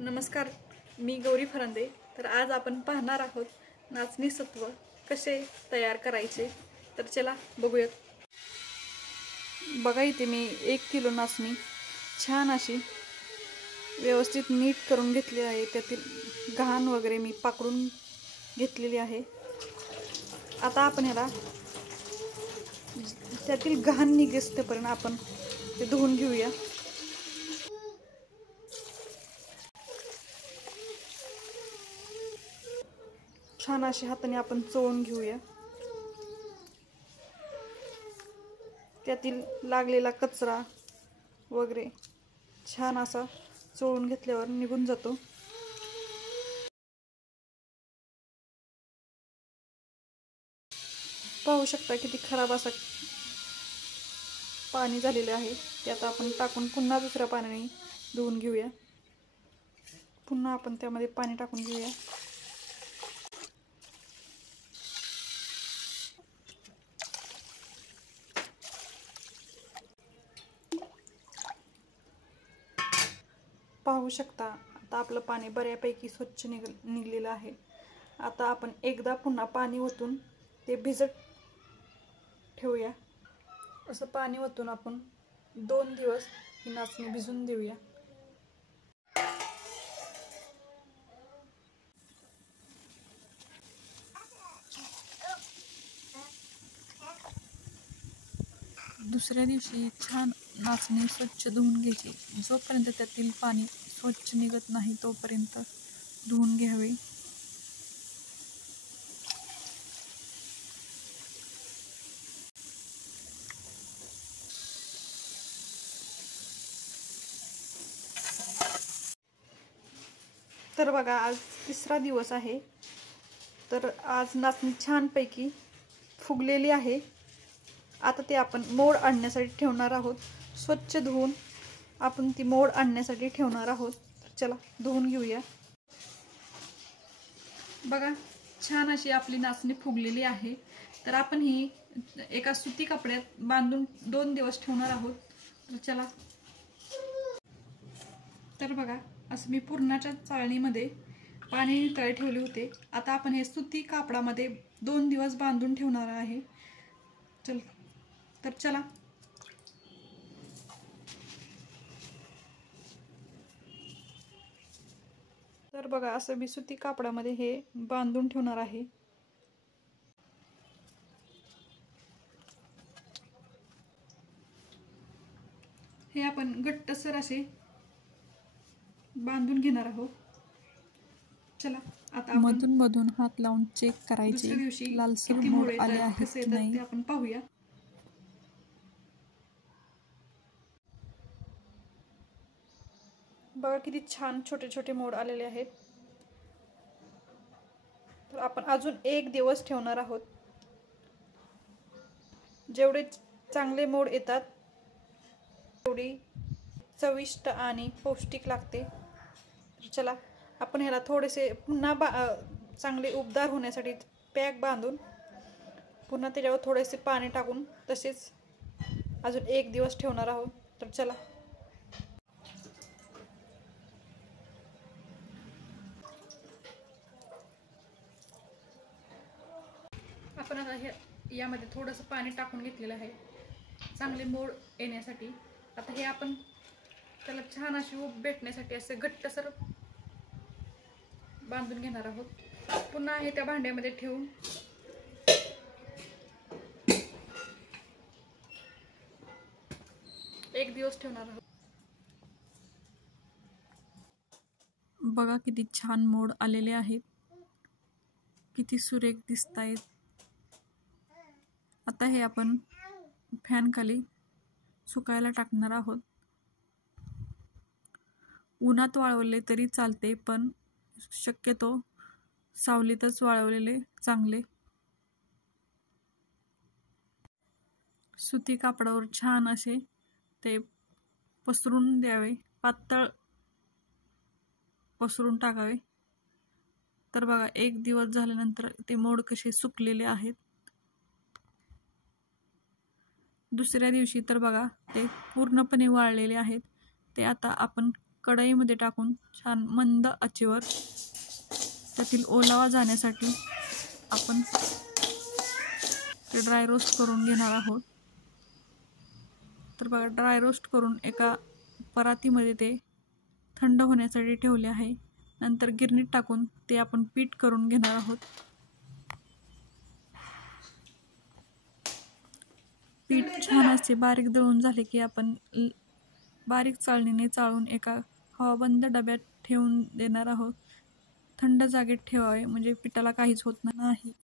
नमस्कार, मी गौरी फरांदे. तर आज आपण पाहणार आहोत नाचणी सत्व कसे तयार करायचे. तर चला बघूयात. बघा, इथे मी 1 किलो नाचणी छान अशी व्यवस्थित नीट करून घेतली आहे. त्यातील घाण वगैरे मी पाकडून घेतलेली आहे. आता आपण ह्याला त्यातील घाण निघेपर्यंत आपण ते धुवून घेऊया. छान अशी हाताने आपण चोळून घेऊया. त्यातील लागलेला कचरा वगैरे छान असा चोळून घेतल्यावर निघून जातो. पाहू शकता किती खराब असा पाणी झालेलं आहे. ते आता आपण टाकून पुन्हा दुसऱ्या पाण्याने धुवून घेऊया. पुन्हा आपण त्यामध्ये पाणी टाकून घेऊया. पाहू शकता आता आपलं पाणी बऱ्यापैकी स्वच्छ निघलेलं आहे. आता आपण एकदा पुन्हा पाणी ओतून ते भिजत ठेवूया. असं पाणी ओतून आपण 2 दिवस ही नाचणी भिजून देऊया. दुसऱ्या दिवशी छान नाचणी स्वच्छ धुवून घ्यायची. जोपर्यंत त्यातील पाणी स्वच्छ निघत नाही तोपर्यंत धुवून घ्यावे. तर बघा, आज 3रा दिवस आहे. तर आज नाचणी छानपैकी फुगलेली आहे. आता ते आपण मोड आणण्यासाठी ठेवणार आहोत. स्वच्छ धुवून आपण ती मोड आणण्यासाठी ठेवणार आहोत. चला धुवून घेऊया. बघा, छान अशी आपली नाचणी फुगलेली आहे. तर आपण ही एका सुती कपड्यात बांधून 2 दिवस ठेवणार आहोत. तर चला. तर बघा, असं मी पुरणाच्या चाळणीमध्ये पाणी नितळायला ठेवले होते. आता आपण हे सुती कापडामध्ये 2 दिवस बांधून ठेवणार आहे. चला. तर बघा, असं मी सुती कापडामध्ये हे बांधून ठेवणार आहे. हे आपण घट्टसर असे बांधून घेणार आहोत. चला, आता मधून मधून हात लावून चेक करायचे. लालसर मोड आले आहेत की नाही ते आपण पाहूया. बघा, किती छान छोटे छोटे मोड आलेले आहेत. तर आपण अजून 1 दिवस ठेवणार आहोत. जेवढे चांगले मोड येतात तेवढी चविष्ट आणि पौष्टिक लागते. तर चला, आपण ह्याला थोडेसे पुन्हा चांगले उबदार होण्यासाठी पॅक बांधून पुन्हा त्याच्यावर थोडेसे पाणी टाकून तसेच अजून 1 दिवस ठेवणार आहोत. तर चला. आपण आता यामध्ये थोडंसं पाणी टाकून घेतलेलं आहे चांगले मोड येण्यासाठी. आता हे आपण त्याला छान अशी उब भेटण्यासाठी असे घट्टसर बांधून घेणार आहोत. पुन्हा हे त्या भांड्यामध्ये ठेवून एक दिवस ठेवणार आहोत. बघा, किती छान मोड आलेले आहेत. किती सुरेख दिसत आहेत. आता हे आपण फॅन खाली सुकायला टाकणार आहोत. उन्हात वाळवले तरी चालते, पण शक्यतो सावलीतच वाळवलेले चांगले. सुती कापडावर छान असे ते पसरून द्यावे. पातळ पसरून टाकावे. तर बघा, 1 दिवस झाल्यानंतर ते मोड कसे सुकलेले आहेत. दुसऱ्या दिवशी तर बघा, ते पूर्णपणे वाळलेले आहेत. ते आता आपण कढईमध्ये टाकून छान मंद आचेवर त्यातील ओलावा जाण्यासाठी आपण ते ड्राय रोस्ट करून घेणार आहोत. तर बघा, ड्राय रोस्ट करून एका परातीमध्ये ते थंड होण्यासाठी ठेवले आहे. नंतर गिरणीत टाकून ते आपण पीठ करून घेणार आहोत. पीठ छान असे बारीक दळून झाले की आपण बारीक चाळणीने चाळून एका हवाबंद डब्यात ठेवून देणार आहोत. थंड जागेत ठेवावे म्हणजे पिठाला काहीच होत नाही.